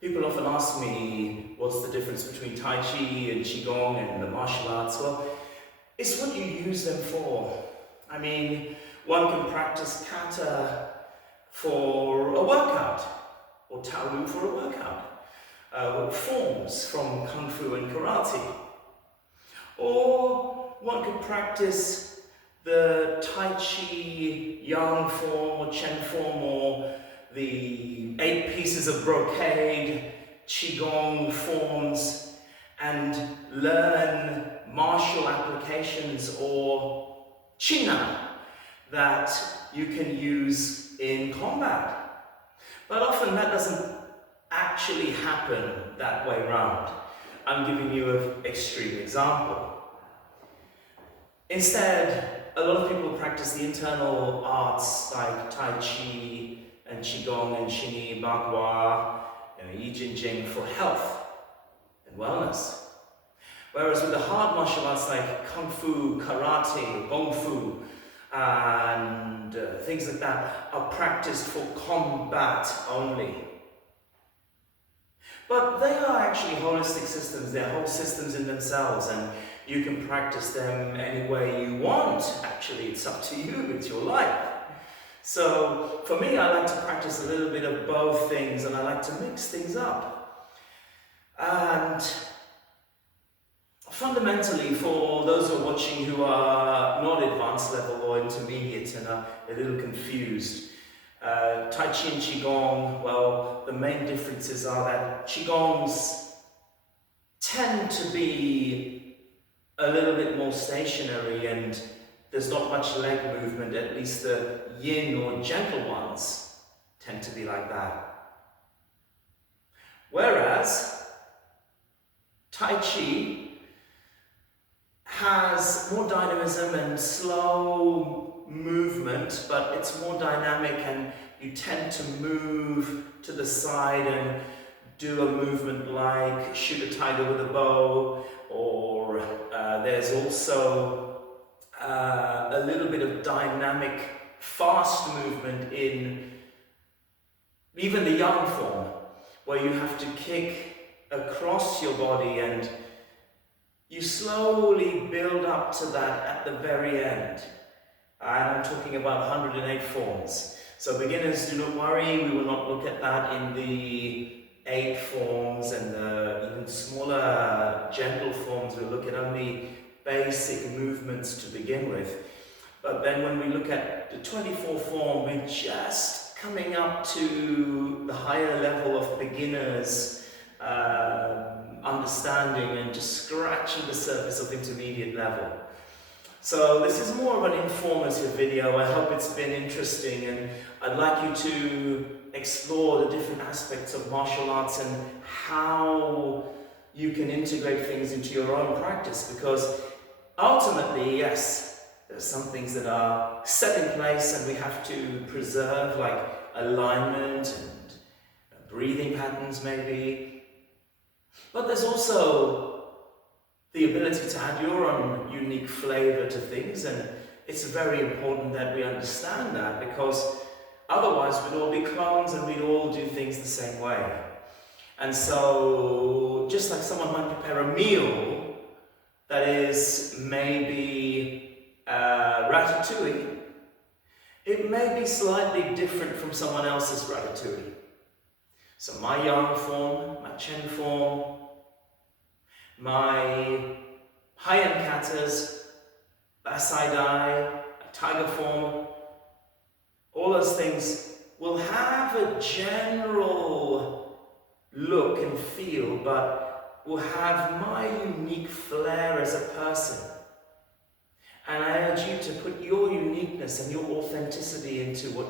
People often ask me, what's the difference between Tai Chi and Qigong and the martial arts? Well, it's what you use them for. I mean, one can practice kata for a workout, or Taolu for a workout, forms from Kung Fu and Karate. Or one could practice the Tai Chi Yang form or Chen form, or the 8 pieces of brocade, Qigong forms, and learn martial applications or Qina that you can use in combat. But often that doesn't actually happen that way round. I'm giving you an extreme example. Instead, a lot of people practice the internal arts like Tai Chi and Qigong and Shini, Bagua, Yi Jin Jing for health and wellness. Whereas with the hard martial arts like Kung Fu, Karate, Gong Fu, and things like that are practiced for combat only. But they are actually holistic systems, they're whole systems in themselves, and you can practice them any way you want. Actually, it's up to you, it's your life. So for me, I like to practice a little bit of both things, and I like to mix things up. And fundamentally, for those who are watching who are not advanced level or intermediate and are a little confused, Tai Chi and Qigong, well, the main differences are that Qigongs tend to be a little bit more stationary and there's not much leg movement, at least the yin or gentle ones tend to be like that. Whereas Tai Chi has more dynamism and slow movement, but it's more dynamic and you tend to move to the side and do a movement like shoot a tiger with a bow, or there's also a little bit of dynamic, fast movement in even the yang form, where you have to kick across your body and you slowly build up to that at the very end. I'm talking about 108 forms. So beginners, do not worry, we will not look at that in the 8 forms and the even smaller gentle forms. We'll look at only basic movements to begin with. But then when we look at the 24 form, we're just coming up to the higher level of beginners understanding and just scratching the surface of intermediate level. So this is more of an informative video. I hope it's been interesting, and I'd like you to explore the different aspects of martial arts and how you can integrate things into your own practice, because ultimately, yes, there's some things that are set in place and we have to preserve, like alignment and breathing patterns maybe. But there's also the ability to add your own unique flavor to things, and it's very important that we understand that, because otherwise we'd all be clones and we'd all do things the same way. And so, just like someone might prepare a meal that is maybe ratatouille, it may be slightly different from someone else's ratatouille. So my yang form, my chen form, my high-end katas, basai dai, tiger form, all those things will have a general look and feel, but will have my unique flair as a person. And I urge you to put your uniqueness and your authenticity into what